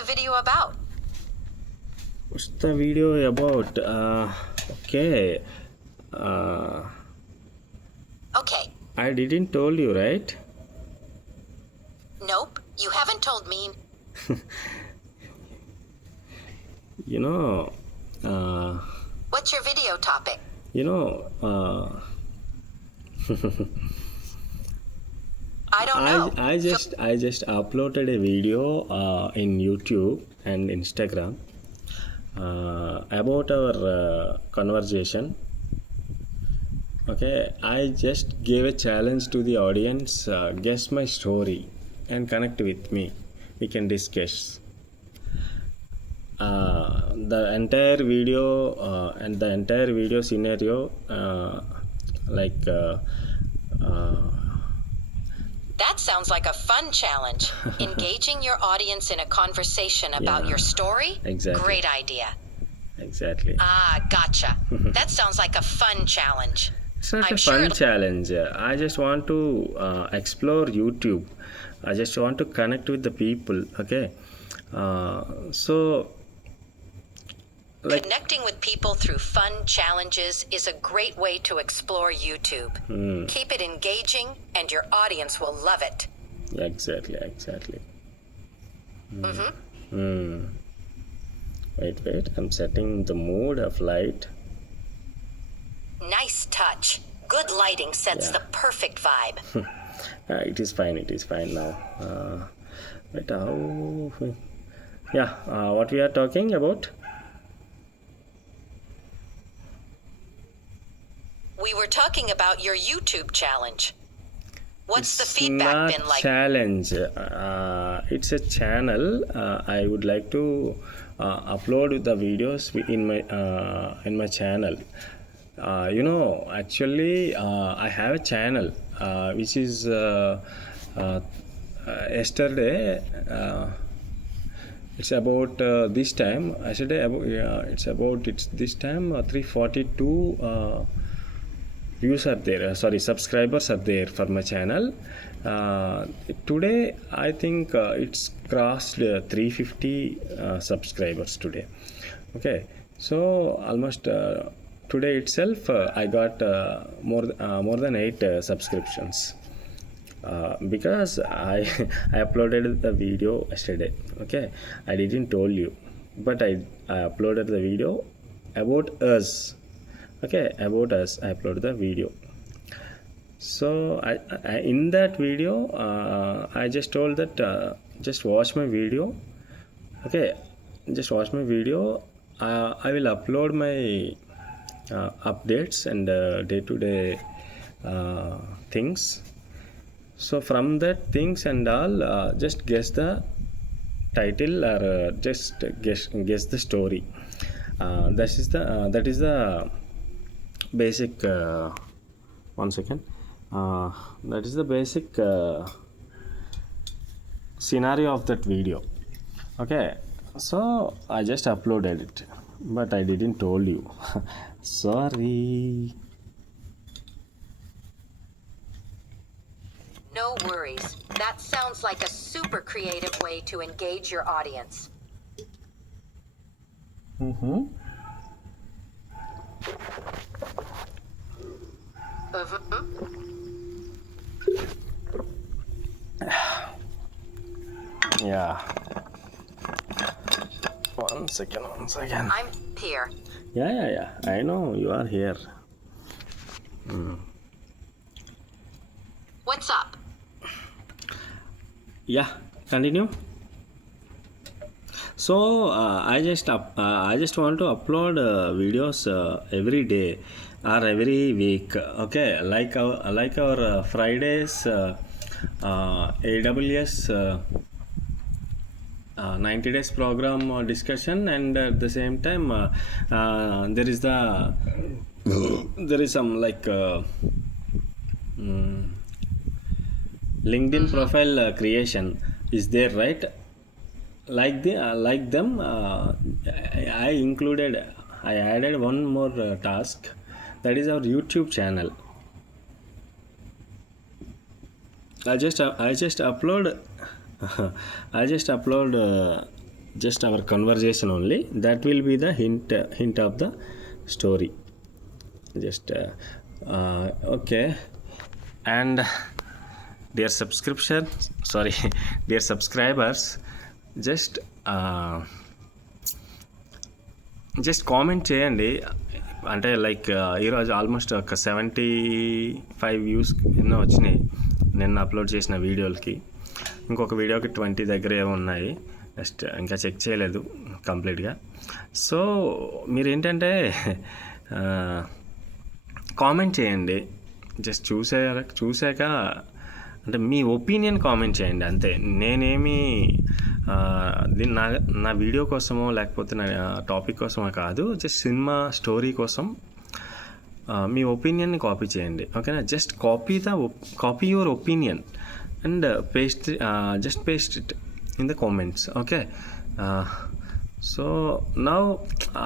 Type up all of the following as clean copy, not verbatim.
the video about? What's the video about? Okay. Uh, Okay. I didn't told you, right? Nope, you haven't told me. You know, What's your video topic? you know, I don't know. I just uploaded a video in YouTube and Instagram about our conversation. Okay, I just gave a challenge to the audience. Guess my story and connect with me. We can discuss. The entire video and the entire video scenario, like. That sounds like a fun challenge. Engaging your audience in a conversation about Yeah, your story? exactly. Great idea. Exactly. Ah, gotcha. That sounds like a fun challenge. It's not I'm a sure fun it'll- challenge. I just want to explore YouTube. I just want to connect with the people. Okay. So, like, Connecting with people through fun challenges is a great way to explore YouTube. Keep it engaging, and your audience will love it. exactly. Wait. I'm setting the mood of light. Nice touch. Good lighting sets Yeah. the perfect vibe. It is fine. It is fine now. Wait, how? Yeah. What we are talking about? We were talking about your YouTube challenge. What's the It's feedback not been like? challenge. It's a channel. I would like to upload the videos in my channel. Actually, I have a channel which is yesterday. It's about this time. Yesterday, it's this time 342. Views are there, sorry, subscribers are there for my channel. Today I think it's crossed 350 subscribers today. Okay, so almost today itself I got more than 8 subscriptions, because I I uploaded the video yesterday. Okay, I didn't told you, but I uploaded the video about us. Okay, about us, I upload the video. So I in that video I just told that just watch my video. Okay, just watch my video. I will upload my updates and day-to-day things. So from that things and all, just guess the title or just guess the story. That is the basic. 1 second. That is the basic scenario of that video. Okay, so I just uploaded it, but I didn't told you. Sorry. No worries. That sounds like a super creative way to engage your audience. Yeah. 1 second. I'm here. Yeah. I know you are here. What's up? Yeah, continue. So I just want to upload videos every day or every week. Okay, like our Fridays AWS 90 days program discussion, and at the same time there is some like LinkedIn profile creation is there, right? Like them, I added one more task, that is our YouTube channel. I just upload just our conversation only. That will be the hint of the story. Just okay. And dear dear subscribers, just comment చేయండి. అంటే లైక్ ఈరోజు ఆల్మోస్ట్ ఒక 75 వ్యూస్ ఎన్నో వచ్చినాయి నిన్న అప్లోడ్ చేసిన వీడియోలకి. ఇంకొక వీడియోకి 20 దగ్గర ఏమో ఉన్నాయి. జస్ట్ ఇంకా చెక్ చేయలేదు కంప్లీట్గా. సో మీరు ఏంటంటే కామెంట్ చేయండి. జస్ట్ చూసాక అంటే మీ ఒపీనియన్ కామెంట్ చేయండి అంతే. నేనేమి నా వీడియో కోసమో లేకపోతే నా టాపిక్ కోసమో కాదు, జస్ట్ సినిమా స్టోరీ కోసం మీ ఒపీనియన్ని కాపీ చేయండి. ఓకేనా? Just copy your opinion and paste it in the comments. Okay, so now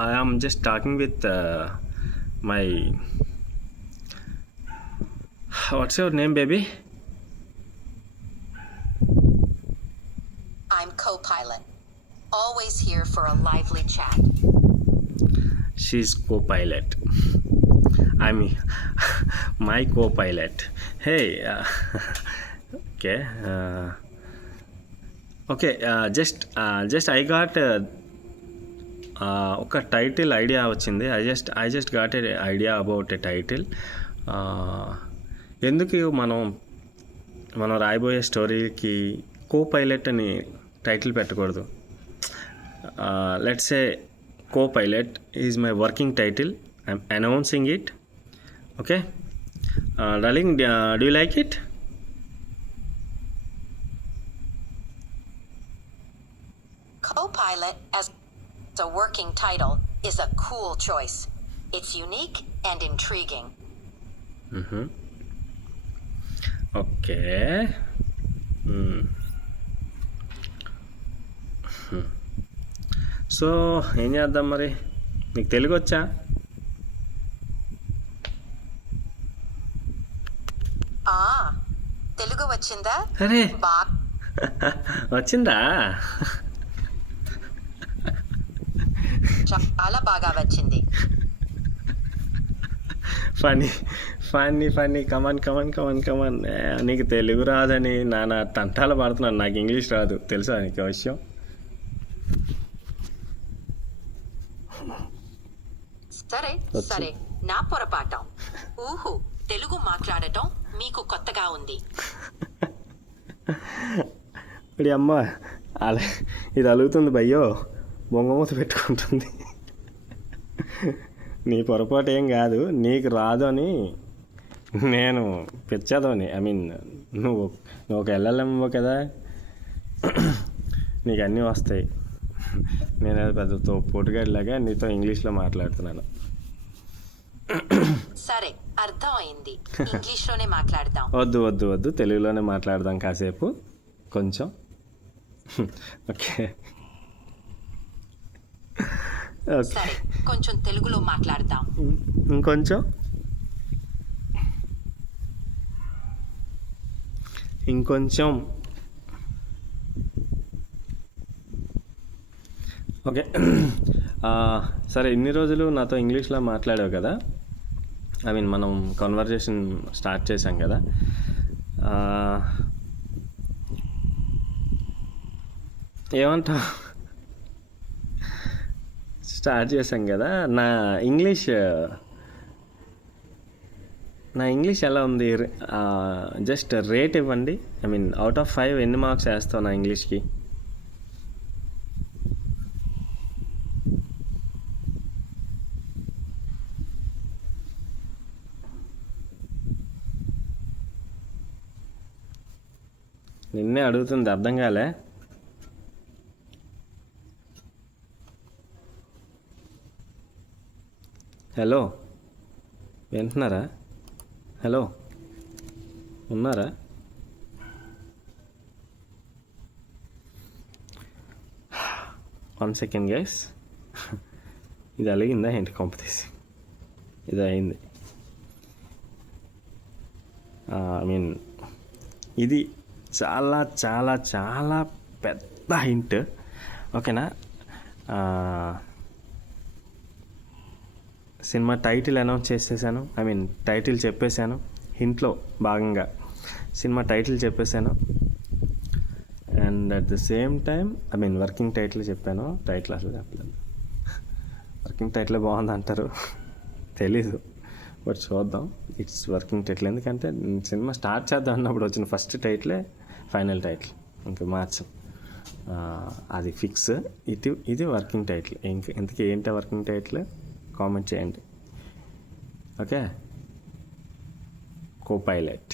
I am just talking with my what's your name, baby? I'm co-pilot, always here for a lively chat. She's co-pilot. I'm my co-pilot. Hey, okay. Okay, just I got ఒక title idea వచ్చింది. I just got a idea about a title. ఎందుకు మనం రాయబోయే స్టోరీకి co pilot అని టైటిల్ పెట్టకూడదు? Let's say co pilot is my working title. I'm announcing it. Okay darling, do you like it? Co-pilot as a working title is a cool choice. It's unique and intriguing. Okay. So ఏం చేద్దాం మరి? నీకు తెలుగు వచ్చా? తెలుగు వచ్చిందా? అరే వచ్చిందా? చాలా బాగా వచ్చింది. ఫన్నీ కమాన్. నీకు తెలుగు రాదని నాన్న తంటాలు పడుతున్నాను. నాకు ఇంగ్లీష్ రాదు, తెలుసా నీకు ఆ విషయం? సరే నా పొరపాటం. తెలుగు మాట్లాడటం మీకు కొత్తగా ఉంది. ఇప్పుడు అమ్మ అలా ఇది అలుగుతుంది భయ్యో, బొంగమూత పెట్టుకుంటుంది. నీ పొరపాటు ఏం కాదు, నీకు రాదు అని నేను పిచ్చదోని. ఐ మీన్ నువ్వు ఒక ఎల్ఎల్ఎంఓ కదా, నీకు అన్నీ వస్తాయి. నేను అది పెద్ద పోటుగాడిలాగా నీతో ఇంగ్లీష్లో మాట్లాడుతున్నాను. సరే అర్థమైంది, ఇంగ్లీష్లోనే మాట్లాడదాం. వద్దు తెలుగులోనే మాట్లాడదాం కాసేపు కొంచెం. ఓకే సరే కొంచెం తెలుగులో మాట్లాడదాం. ఇంకొంచెం ఓకే. సరే, ఇన్ని రోజులు నాతో ఇంగ్లీష్లో మాట్లాడావు కదా, ఐ మీన్ మనం కన్వర్జేషన్ స్టార్ట్ చేసాం కదా, ఏమంటావు? స్టార్ట్ చేసాం కదా, నా ఇంగ్లీష్ ఎలా ఉంది? జస్ట్ రేట్ ఇవ్వండి. ఐ మీన్ అవుట్ ఆఫ్ 5 ఎన్ని మార్క్స్ వేస్తావు నా ఇంగ్లీష్కి? నిన్నే అడుగుతుంది, అర్థం కాలే? హలో, వింటున్నారా? హలో, ఉన్నారా? వన్ సెకండ్ గైస్, ఇది అలిగిందా ఏంటి కొంపతీసి? ఇది అయింది. ఐ మీన్ ఇది చాలా చాలా చాలా పెద్ద హింట్. ఓకేనా. సినిమా టైటిల్ అనౌన్స్ చేసేసాను, టైటిల్ చెప్పేశాను, హింట్లో భాగంగా సినిమా టైటిల్ చెప్పేశాను. And at the same time working title చెప్పాను, టైటిల్ అసలు చెప్పలేదు. వర్కింగ్ టైటిల్ బాగుంది అంటారు, తెలీదు, బట్ చూద్దాం. ఇట్స్ వర్కింగ్ టైటిల్, ఎందుకంటే సినిమా స్టార్ట్ చేద్దాం అన్నప్పుడు వచ్చిన ఫస్ట్ టైటిలే ఫైనల్ టైటిల్, ఇంకా మార్చం, అది ఫిక్స్. ఇది వర్కింగ్ టైటిల్. ఇంతకీ ఏంటి వర్కింగ్ టైటిల్ కామెంట్ చేయండి. Okay, co-pilot,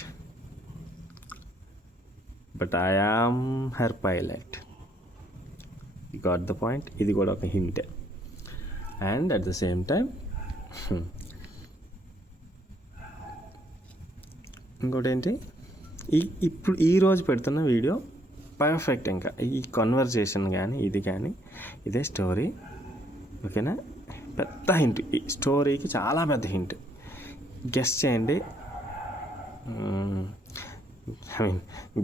but I am her pilot. You got the point. ఇది కూడా ఒక hint. And at the same time ఇంకోటి ఏంటి, ఇప్పుడు ఈరోజు పెడుతున్న వీడియో పర్ఫెక్ట్. ఇంకా ఈ కన్వర్జేషన్ కానీ ఇది కానీ ఇదే స్టోరీ. ఓకేనా, పెద్ద హింట్, ఈ స్టోరీకి చాలా పెద్ద హింట్. గెస్ చేయండి.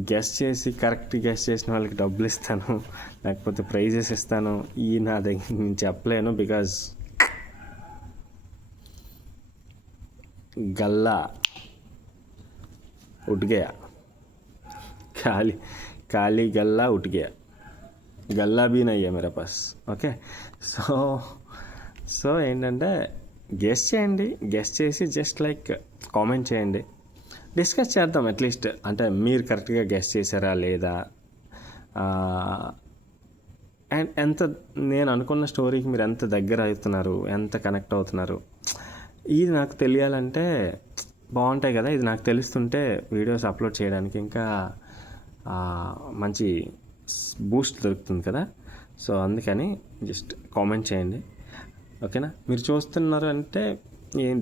గెస్ చేసి కరెక్ట్ గెస్ చేసిన వాళ్ళకి డబ్బులు ఇస్తాను, లేకపోతే ప్రైజెస్ ఇస్తాను. ఈ నా దగ్గర నేను చెప్పలేను, బికాజ్ గల్లా उठ गया, खाली गल्ला उठ गया, गल्ला भी नहीं है मेरे पास. ఓకే, సో ఏంటంటే గెస్ చేయండి, గెస్ చేసి జస్ట్ లైక్ కామెంట్ చేయండి, డిస్కస్ చేద్దాం అట్లీస్ట్. అంటే మీరు కరెక్ట్గా గెస్ చేశారా లేదా, అండ్ ఎంత నేను అనుకున్న స్టోరీకి మీరు ఎంత దగ్గర అవుతున్నారు, ఎంత కనెక్ట్ అవుతున్నారు, ఇది నాకు తెలియాలంటే బాగుంటాయి కదా. ఇది నాకు తెలుస్తుంటే వీడియోస్ అప్లోడ్ చేయడానికి ఇంకా మంచి బూస్ట్ దొరుకుతుంది కదా. సో అందుకని జస్ట్ కామెంట్ చేయండి. ఓకేనా, మీరు చూస్తున్నారు అంటే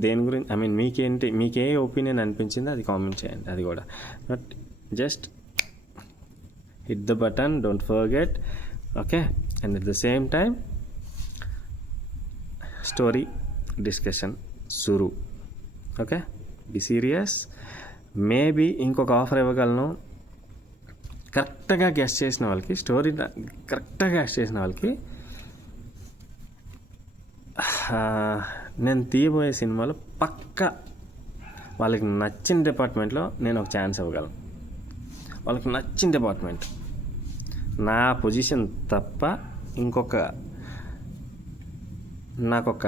దేని గురించి మీకేంటి, మీకు ఏ ఒపీనియన్ అనిపించిందో అది కామెంట్ చేయండి. అది కూడా but just hit the button, don't forget. Okay, and at the same time story discussion సురు. Okay, be serious. మేబీ ఇంకొక ఆఫర్ ఇవ్వగలను. కరెక్ట్గా గెస్ చేసిన వాళ్ళకి, స్టోరీ కరెక్ట్గా గెస్ చేసిన వాళ్ళకి నేను తీయబోయే సినిమాలో పక్కా వాళ్ళకి నచ్చిన డిపార్ట్మెంట్లో నేను ఒక ఛాన్స్ ఇవ్వగలను. వాళ్ళకి నచ్చిన డిపార్ట్మెంట్, నా పొజిషన్ తప్ప ఇంకొక, నాకొక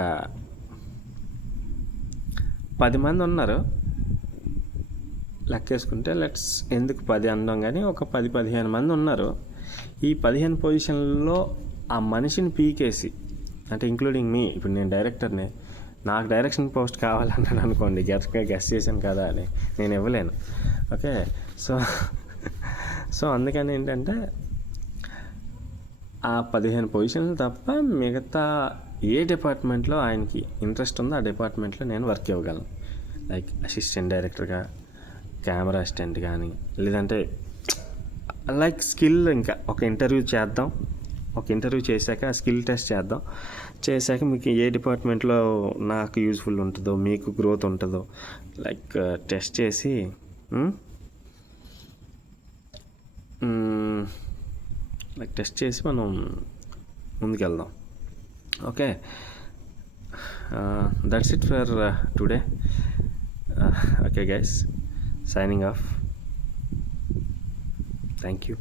10 మంది ఉన్నారు లెక్కేసుకుంటే. లెట్స్ ఎందుకు 10 అందాం కానీ, ఒక 10-15 మంది ఉన్నారు. ఈ 15 పొజిషన్లో ఆ మనిషిని పీకేసి, అంటే ఇంక్లూడింగ్ మీ, ఇప్పుడు నేను డైరెక్టర్ని, నాకు డైరెక్షన్ పోస్ట్ కావాలన్నాను అనుకోండి, గెస్ట్ చేశాను కదా అని, నేను ఇవ్వలేను. ఓకే, సో అందుకని ఏంటంటే ఆ 15 పొజిషన్లు తప్ప మిగతా ఏ డిపార్ట్మెంట్లో ఆయనకి ఇంట్రెస్ట్ ఉందో ఆ డిపార్ట్మెంట్లో నేను వర్క్ ఇవ్వగలను. లైక్ అసిస్టెంట్ డైరెక్టర్గా, కెమెరా అసిస్టెంట్ కానీ, లేదంటే లైక్ స్కిల్. ఇంకా ఒక ఇంటర్వ్యూ చేద్దాం, ఒక ఇంటర్వ్యూ చేశాక స్కిల్ టెస్ట్ చేశాక మీకు ఏ డిపార్ట్మెంట్లో నాకు యూజ్ఫుల్ ఉంటుందో, మీకు గ్రోత్ ఉంటుందో లైక్ టెస్ట్ చేసి మనం ముందుకెళ్దాం. Okay, that's it for today. Okay guys, signing off. Thank you.